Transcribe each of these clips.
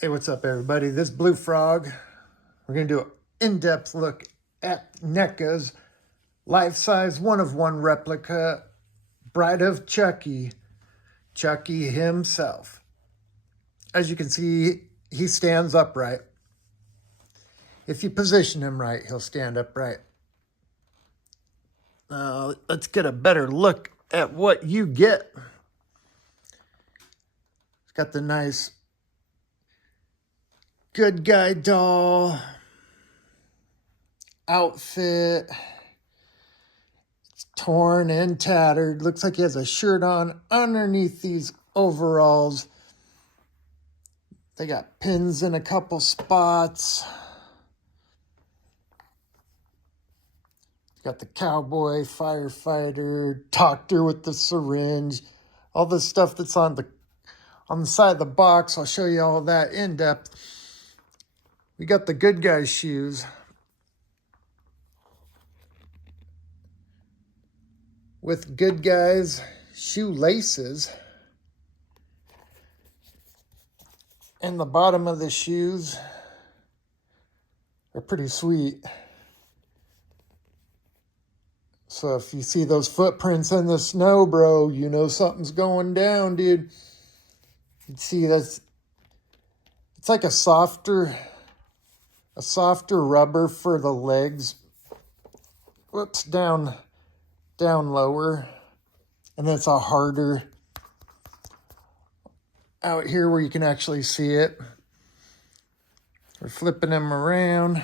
Hey, what's up, everybody? This Blue Frog, we're going to do an in-depth look at Neca's life-size one-of-one replica Bride of Chucky, Chucky himself. As you can see, he stands upright. If you position him right, he'll stand upright. Let's get a better look at what you get. It's got the nice good guy doll outfit. It's torn and tattered. Looks like he has a shirt on underneath these overalls. They got pins in a couple spots. Got the cowboy, firefighter, doctor with the syringe, all the stuff that's on the side of the box. I'll show you all that in depth. We got the good guy's shoes with good guys shoelaces. And the bottom of the shoes are pretty sweet. So if you see those footprints in the snow, bro, you know something's going down, dude. You'd see that's, it's like a softer rubber for the legs. Whoops, down lower. And then it's a harder out here where you can actually see it. We're flipping them around.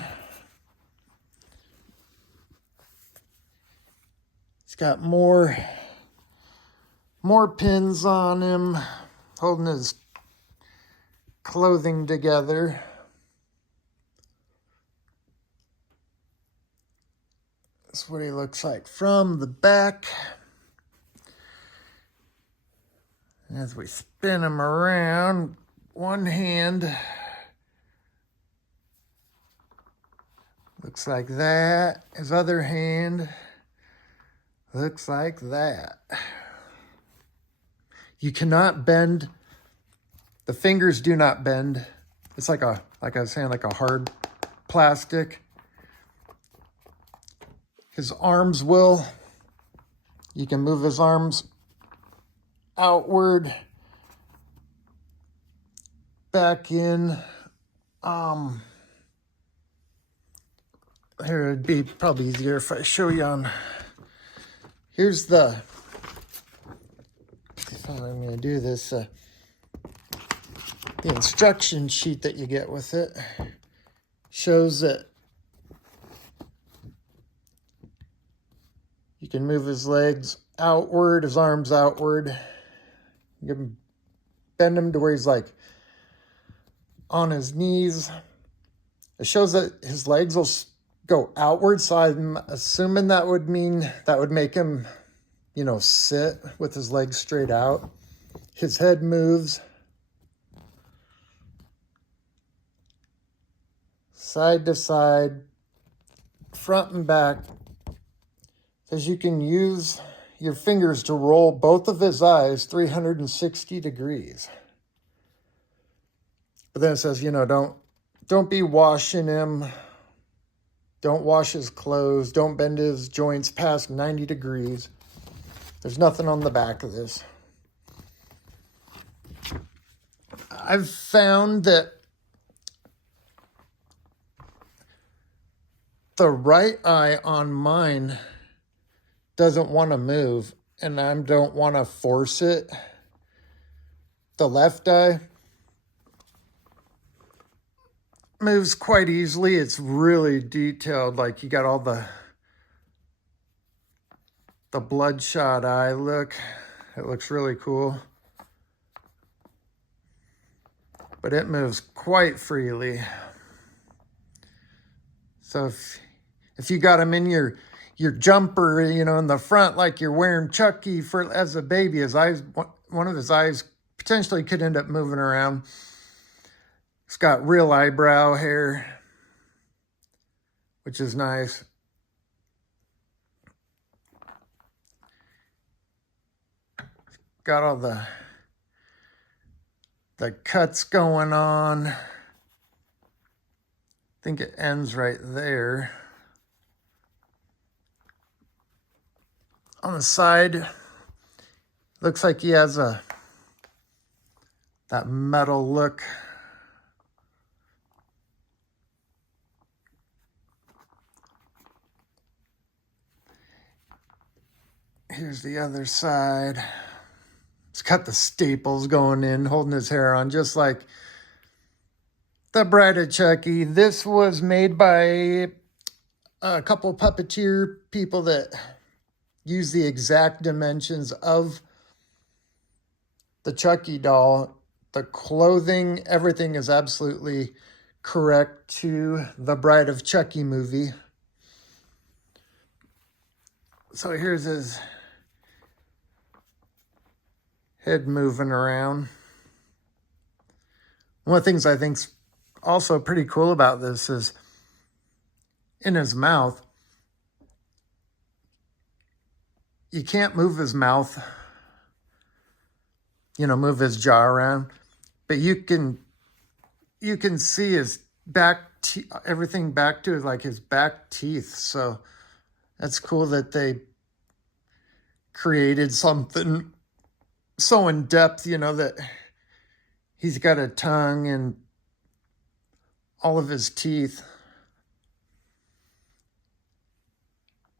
He's got more pins on him, holding his clothing together. That's what he looks like from the back. As we spin him around, one hand looks like that. His other hand looks like that. You cannot bend. The fingers do not bend. It's like I was saying, like a hard plastic. His arms will. You can move his arms outward, back in. Here, it'd be probably easier if I show you on. Here's the. If I'm going to do this, the instruction sheet that you get with it shows that you can move his legs outward, his arms outward. You can bend him to where he's like on his knees. It shows that his legs will go outward, so I'm assuming that would make him, you know, sit with his legs straight out. His head moves side to side, front and back, because you can use your fingers to roll both of his eyes 360 degrees. But then it says, you know, don't be washing him. Don't wash his clothes. Don't bend his joints past 90 degrees. There's nothing on the back of this. I've found that the right eye on mine doesn't want to move, and I don't want to force it. The left eye moves quite easily. It's really detailed. Like, you got all the bloodshot eye look. It looks really cool. But it moves quite freely. So if you got him in your jumper, you know, in the front, like you're wearing Chucky as a baby, his eyes, one of his eyes potentially could end up moving around. It's got real eyebrow hair, which is nice. Got all the the cuts going on. I think it ends right there. On the side, looks like he has that metal look. Here's the other side. It's got the staples going in, holding his hair on, just like the Bride of Chucky. This was made by a couple puppeteer people that use the exact dimensions of the Chucky doll. The clothing, everything is absolutely correct to the Bride of Chucky movie. So here's his head moving around. One of the things I think's also pretty cool about this is in his mouth, you can't move his mouth, move his jaw around, but you can see his everything back to like his back teeth. So that's cool that they created something so in depth, that he's got a tongue and all of his teeth.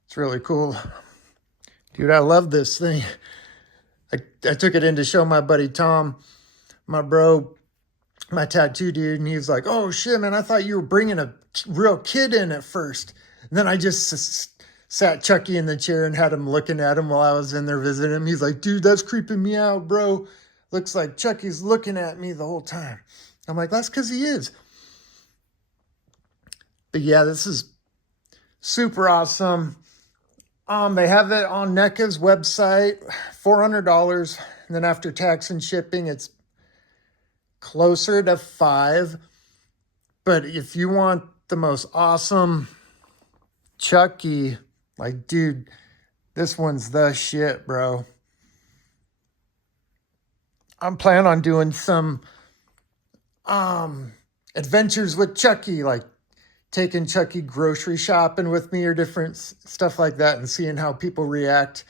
It's really cool. Dude, I love this thing. I took it in to show my buddy Tom, my bro, my tattoo dude, and he was like, oh shit, man, I thought you were bringing a real kid in at first. And then I just sat Chucky in the chair and had him looking at him while I was in there visiting him. He's like, dude, that's creeping me out, bro. Looks like Chucky's looking at me the whole time. I'm like, that's because he is. But yeah, this is super awesome. They have it on NECA's website, $400. And then after tax and shipping, it's closer to $5. But if you want the most awesome Chucky, like, dude, this one's the shit, bro. I'm planning on doing some adventures with Chucky, like taking Chucky grocery shopping with me or different stuff like that and seeing how people react.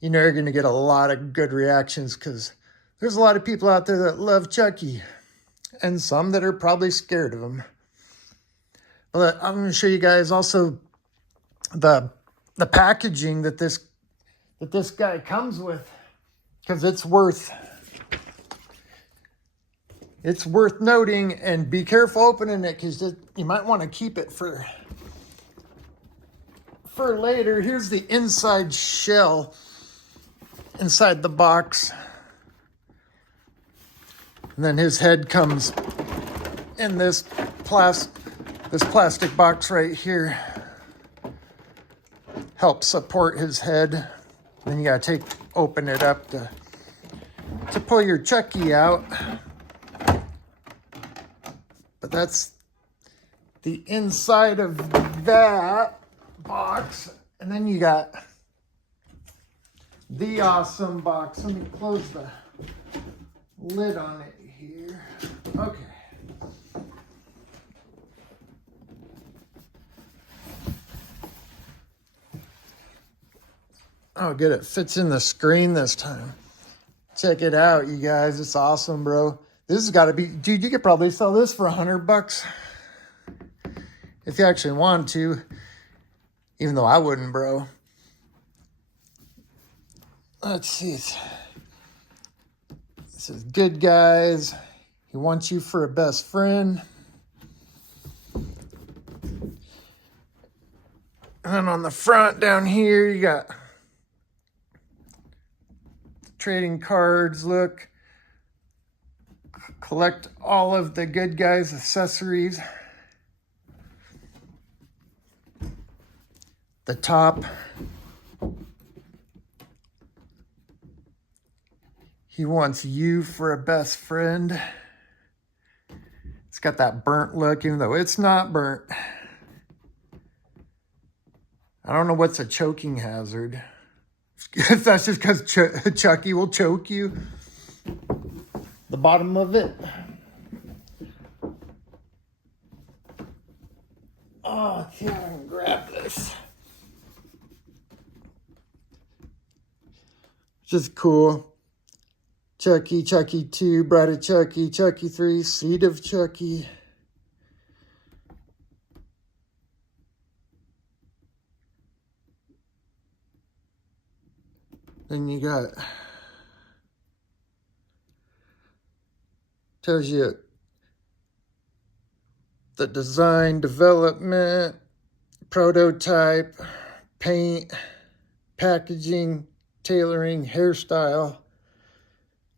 You're going to get a lot of good reactions because there's a lot of people out there that love Chucky and some that are probably scared of him. But I'm going to show you guys also the packaging that this guy comes with, because it's worth noting. And be careful opening it because you might want to keep it for later. Here's the inside shell inside the box, and then his head comes in this plastic box right here. Help support his head. Then you gotta open it up to pull your Chucky out. But that's the inside of that box. And then you got the awesome box. Let me close the lid on it here. Okay. Oh, good. It fits in the screen this time. Check it out, you guys. It's awesome, bro. This has got to be... Dude, you could probably sell this for $100 if you actually wanted to. Even though I wouldn't, bro. Let's see. It says, good guys. He wants you for a best friend. And then on the front down here, you got... trading cards, look. Collect all of the good guys' accessories. The top. He wants you for a best friend. It's got that burnt look, even though it's not burnt. I don't know what's a choking hazard. If that's just because Chucky will choke you. the bottom of it. Oh, I can't grab this. Just cool. Chucky, Chucky 2, Bride of Chucky, Chucky 3, Seed of Chucky. Then you got, tells you the design, development, prototype, paint, packaging, tailoring, hairstyle,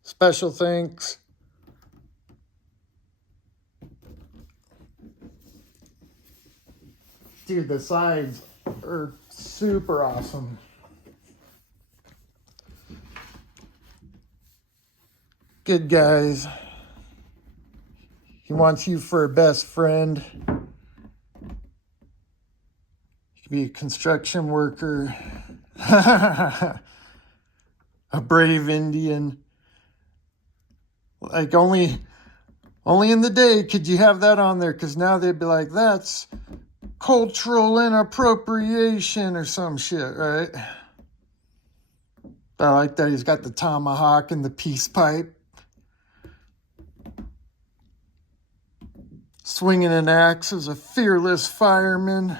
special thanks. Dude, the sides are super awesome. Good guys. He wants you for a best friend. You could be a construction worker. A brave Indian. Like only in the day could you have that on there, because now they'd be like, that's cultural inappropriation or some shit, right? But I like that he's got the tomahawk and the peace pipe. Swinging an axe as a fearless fireman.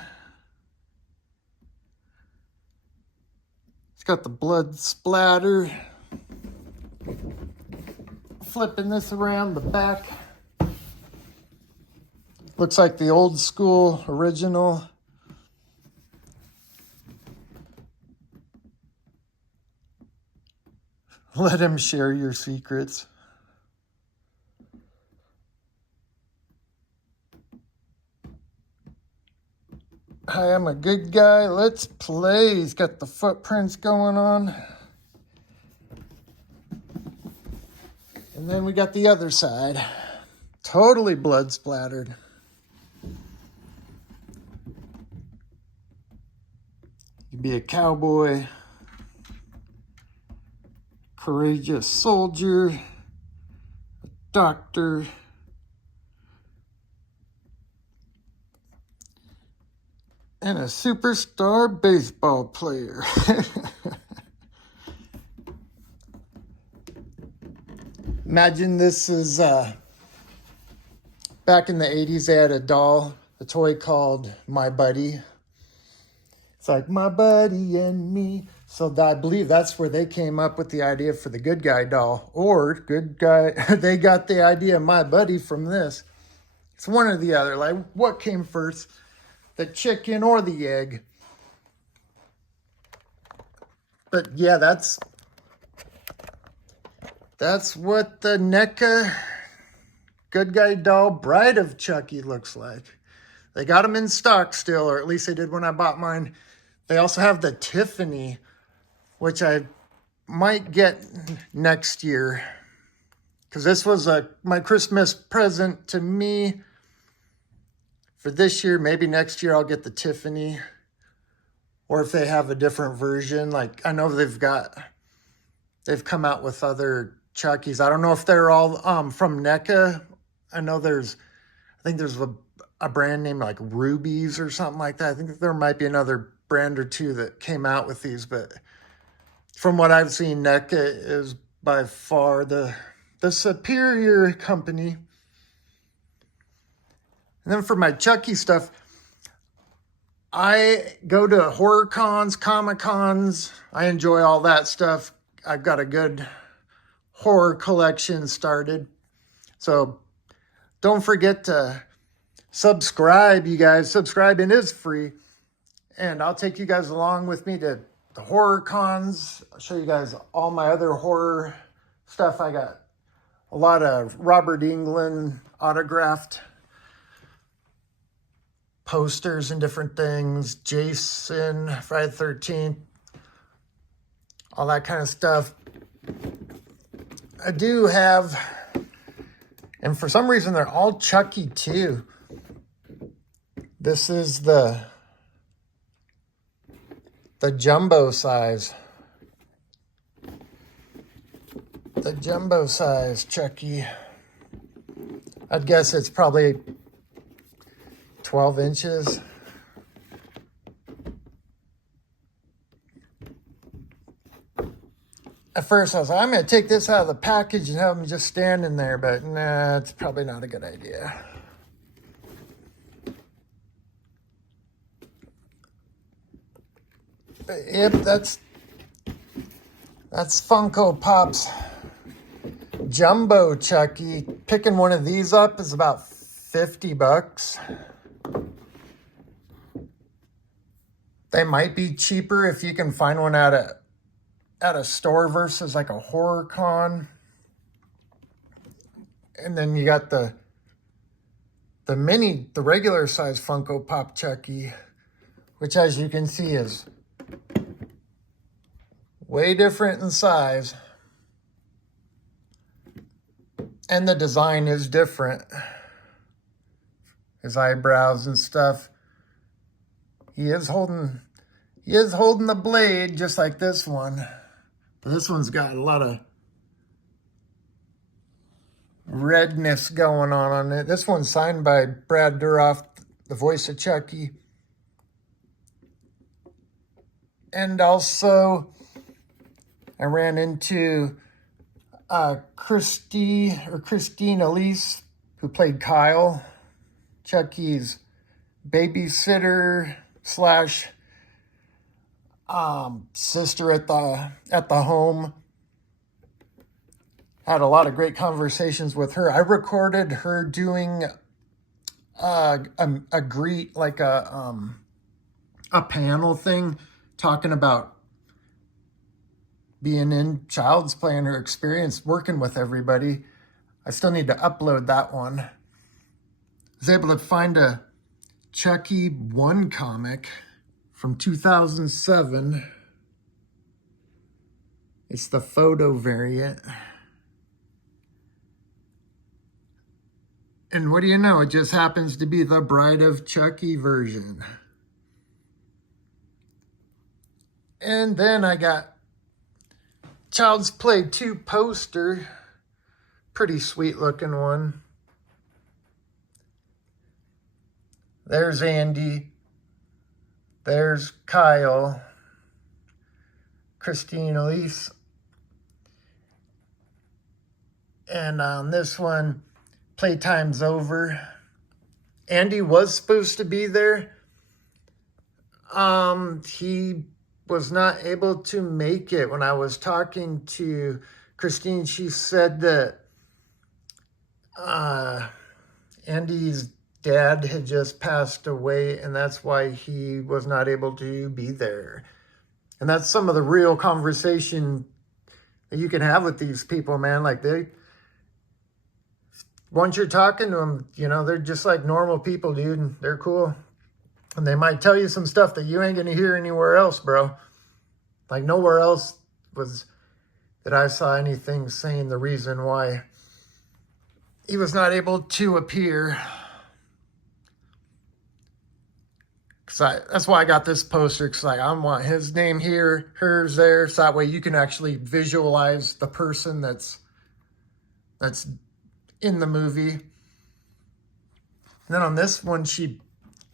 It's got the blood splatter. Flipping this around the back. Looks like the old school original. Let him share your secrets. I am a good guy. Let's play. He's got the footprints going on. And then we got the other side. Totally blood splattered. You'd be a cowboy, courageous soldier, a doctor, and a superstar baseball player. Imagine this is back in the 80s, they had a doll, a toy called My Buddy. It's like, my buddy and me. So I believe that's where they came up with the idea for the good guy doll. Or good guy, they got the idea of My Buddy from this. It's one or the other. Like, what came first? The chicken or the egg? But yeah, that's what the Neca Good Guy Doll Bride of Chucky looks like. They got them in stock still, or at least they did when I bought mine. They also have the Tiffany, which I might get next year, because this was my Christmas present to me for this year. Maybe next year I'll get the Tiffany, or if they have a different version. Like, I know they've come out with other Chuckies. I don't know if they're all from Neca. I know I think there's a brand name like Rubies or something like that. I think there might be another brand or two that came out with these, but from what I've seen, Neca is by far the superior company. And then for my Chucky stuff, I go to horror cons, Comic Cons. I enjoy all that stuff. I've got a good horror collection started. So don't forget to subscribe, you guys. Subscribing is free. And I'll take you guys along with me to the horror cons. I'll show you guys all my other horror stuff. I got a lot of Robert Englund autographed posters and different things. Jason, Friday the 13th, all that kind of stuff. I do have, and for some reason they're all Chucky too. This is the jumbo size. the jumbo size Chucky. I'd guess it's probably 12 inches. At first I was like, I'm going to take this out of the package and have them just standing there, but nah, it's probably not a good idea. But yep, that's Funko Pop's Jumbo Chucky. Picking one of these up is about 50 bucks. They might be cheaper if you can find one at a store versus like a horror con. And then you got the regular size Funko Pop Chucky, which as you can see is way different in size. And the design is different. His eyebrows and stuff. He is holding the blade just like this one. But this one's got a lot of redness going on it. This one's signed by Brad Dourif, the voice of Chucky. And also, I ran into Christine Elise, who played Kyle, Chucky's babysitter slash sister at the home. Had a lot of great conversations with her. I recorded her doing a greet, like a panel thing, talking about being in Child's Play and her experience working with everybody. I still need to upload that one. I was able to find a Chucky 1 comic from 2007. It's the photo variant. And what do you know? It just happens to be the Bride of Chucky version. And then I got Child's Play 2 poster. Pretty sweet looking one. There's Andy. There's Kyle. Christine Elise. And on this one, playtime's over. Andy was supposed to be there. He was not able to make it. When I was talking to Christine, she said that Andy's dad had just passed away, and that's why he was not able to be there. And that's some of the real conversation that you can have with these people, man. Like, once you're talking to them, you know, they're just like normal people, dude, and they're cool. And they might tell you some stuff that you ain't gonna hear anywhere else, bro. Like, nowhere else that I saw anything saying the reason why he was not able to appear. That's why I got this poster, because I want his name here, hers there, so that way you can actually visualize the person that's in the movie. And then on this one,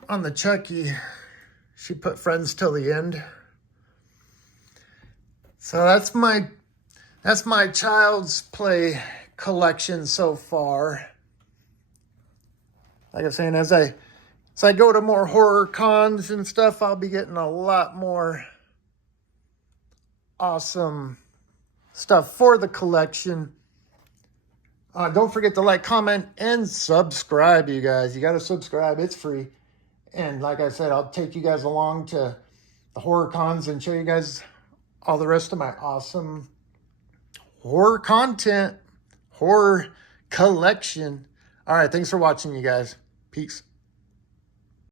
on the Chucky, she put friends till the end. So that's my Child's Play collection so far. Like I was saying, as I go to more horror cons and stuff, I'll be getting a lot more awesome stuff for the collection. Don't forget to like, comment, and subscribe, you guys. You got to subscribe. It's free. And like I said, I'll take you guys along to the horror cons and show you guys all the rest of my awesome horror content, horror collection. All right, thanks for watching, you guys. Peace.